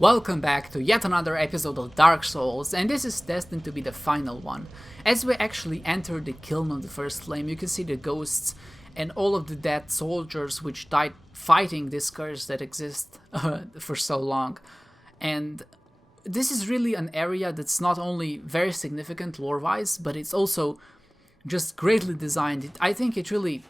Welcome back to yet another episode of Dark Souls, and this is destined to be the final one. As we actually enter the kiln of the first flame, you can see the ghosts and all of the dead soldiers which died fighting this curse that exists for so long. And this is really an area that's not only very significant lore-wise, but it's also just greatly designed. I think it really...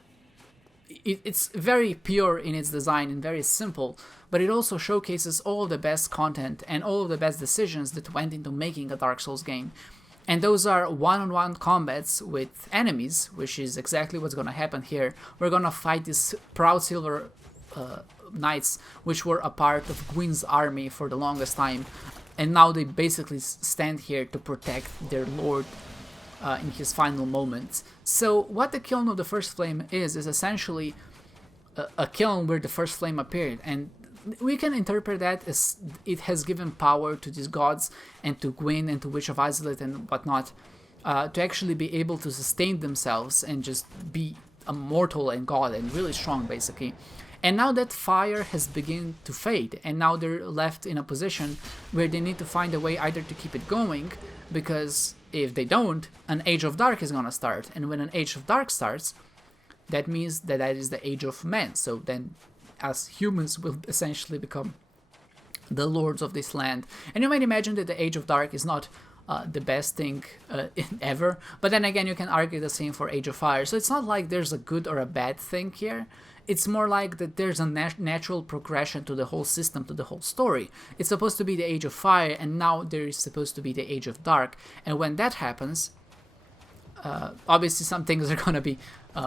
It's very pure in its design and very simple, but it also showcases all of the best content and all of the best decisions that went into making a Dark Souls game. And those are one-on-one combats with enemies, which is exactly what's gonna happen here. We're gonna fight these proud silver knights, which were a part of Gwyn's army for the longest time, and now they basically stand here to protect their lord in his final moments. So what the kiln of the first flame is essentially a kiln where the first flame appeared, and we can interpret that as it has given power to these gods and to Gwyn and to Witch of Isolate and whatnot to actually be able to sustain themselves and just be immortal and god and really strong basically. And now that fire has begun to fade, and now they're left in a position where they need to find a way either to keep it going, because if they don't, an Age of Dark is gonna start, and when an Age of Dark starts, that means that is the Age of Men. So then us humans will essentially become the lords of this land. And you might imagine that the Age of Dark is not the best thing ever, but then again you can argue the same for Age of Fire. So it's not like there's a good or a bad thing here. It's more like that there's a natural progression to the whole system, to the whole story. It's supposed to be the Age of Fire, and now there is supposed to be the Age of Dark. And when that happens, obviously some things are gonna be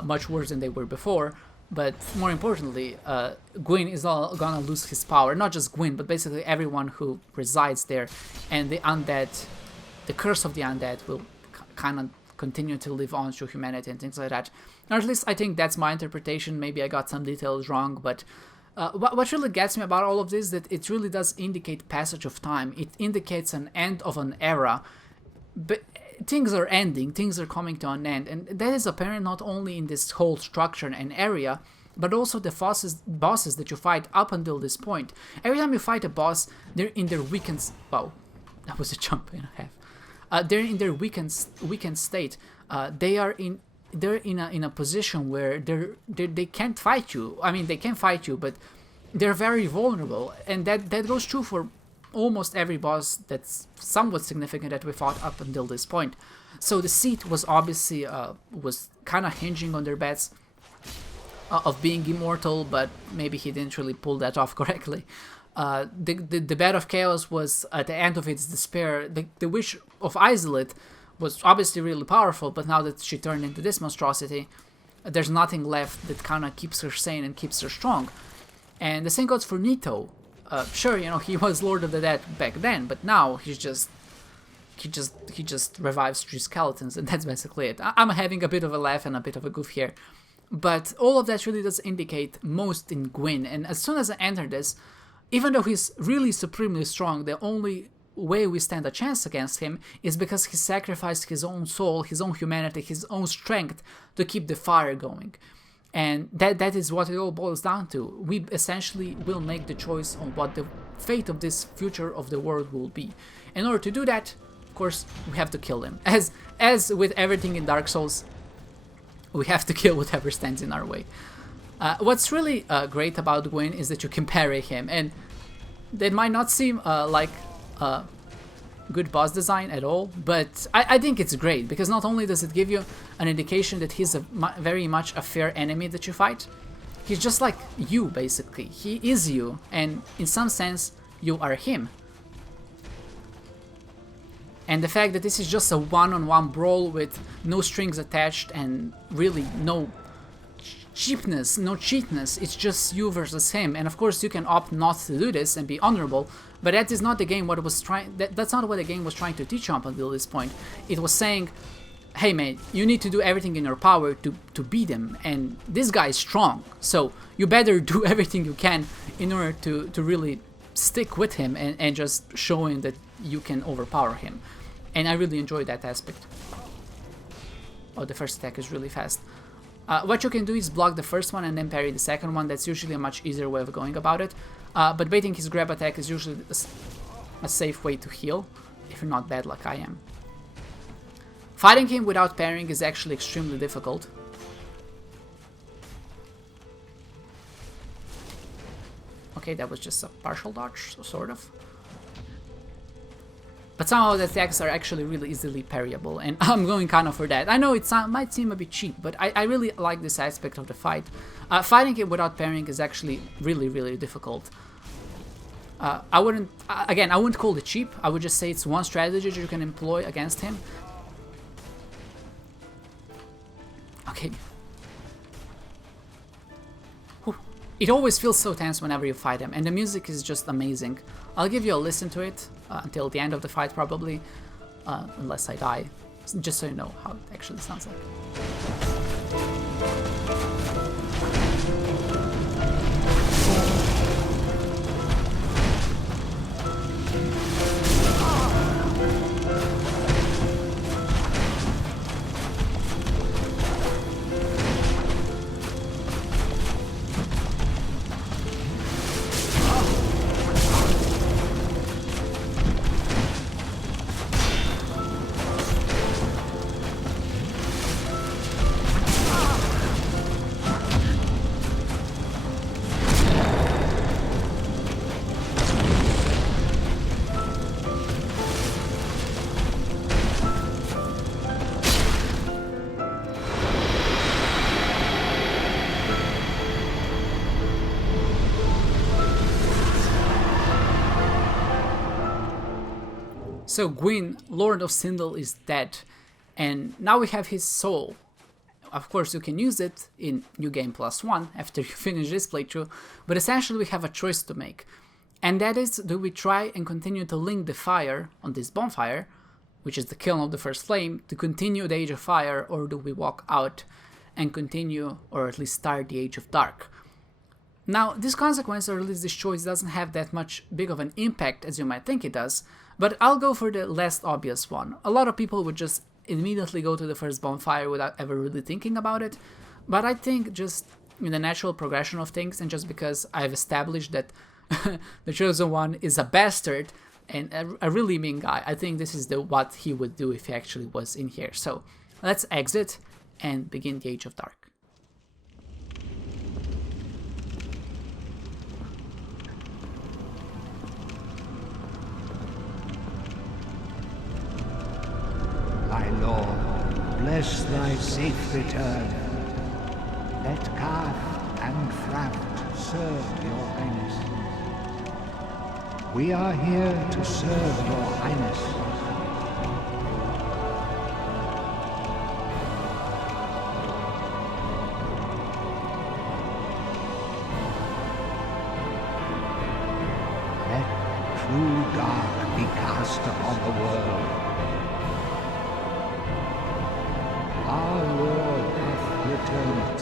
much worse than they were before, but more importantly, Gwyn is all gonna lose his power. Not just Gwyn, but basically everyone who resides there, and the undead, the curse of the undead will kind of continue to live on through humanity and things like that. Or at least I think that's my interpretation. Maybe I got some details wrong, but what really gets me about all of this is that it really does indicate passage of time. It indicates an end of an era, but things are ending, things are coming to an end, and that is apparent not only in this whole structure and area, but also the bosses that you fight up until this point. Every time you fight a boss, they're in their weakened... Wow, that was a jump and a half. They're in their weakened state. They're in a position where they can't fight you. I mean, they can fight you, but they're very vulnerable, and that goes true for almost every boss that's somewhat significant that we fought up until this point. So the seat was obviously was kind of hinging on their bets of being immortal, but maybe he didn't really pull that off correctly. The bed of chaos was at the end of its despair. The Witch of Isolate was obviously really powerful, but now that she turned into this monstrosity, there's nothing left that kind of keeps her sane and keeps her strong. And the same goes for Nito. Sure, you know, he was Lord of the Dead back then, but now he just revives three skeletons, and that's basically it. I'm having a bit of a laugh and a bit of a goof here, but all of that really does indicate most in Gwyn. And as soon as I enter this, even though he's really supremely strong, the only way we stand a chance against him is because he sacrificed his own soul, his own humanity, his own strength to keep the fire going. And that is what it all boils down to. We essentially will make the choice on what the fate of this future of the world will be. In order to do that, of course, we have to kill him. As with everything in Dark Souls, we have to kill whatever stands in our way. What's really great about Gwyn is that you can parry him, and that might not seem like good boss design at all, but I think it's great, because not only does it give you an indication that he's very much a fair enemy that you fight, he's just like you basically. He is you, and in some sense you are him. And the fact that this is just a one-on-one brawl with no strings attached and really no cheapness, no cheatness, it's just you versus him. And of course you can opt not to do this and be honorable, but that is not the game that's not what the game was trying to teach you up until this point. It was saying, hey man, you need to do everything in your power to beat him, and this guy is strong, so you better do everything you can in order to really stick with him and just show him that you can overpower him. And I really enjoy that aspect. Oh, the first attack is really fast. What you can do is block the first one and then parry the second one. That's usually a much easier way of going about it. but baiting his grab attack is usually a safe way to heal, if you're not bad like I am. Fighting him without parrying is actually extremely difficult. Okay, that was just a partial dodge, sort of. But some of the attacks are actually really easily parryable, and I'm going kind of for that. I know it might seem a bit cheap, but I really like this aspect of the fight. Fighting him without parrying is actually really, really difficult. I wouldn't call it cheap. I would just say it's one strategy that you can employ against him. Okay. Whew. It always feels so tense whenever you fight him, and the music is just amazing. I'll give you a listen to it until the end of the fight, probably, unless I die, just so you know how it actually sounds like. So Gwyn, Lord of Cinder, is dead, and now we have his soul. Of course, you can use it in New Game +1 after you finish this playthrough, but essentially we have a choice to make. And that is, do we try and continue to link the fire on this bonfire, which is the kiln of the first flame, to continue the Age of Fire, or do we walk out and continue, or at least start the Age of Dark? Now, this consequence, or at least this choice, doesn't have that much big of an impact as you might think it does, but I'll go for the less obvious one. A lot of people would just immediately go to the first bonfire without ever really thinking about it, but I think just in the natural progression of things, and just because I've established that the Chosen One is a bastard and a really mean guy, I think this is what he would do if he actually was in here. So let's exit and begin the Age of Dark. My lord, bless thy safe return. Let Kath and Fraft serve your highness. We are here to serve your highness. Let true dark be cast upon the world. Our Lord hath returned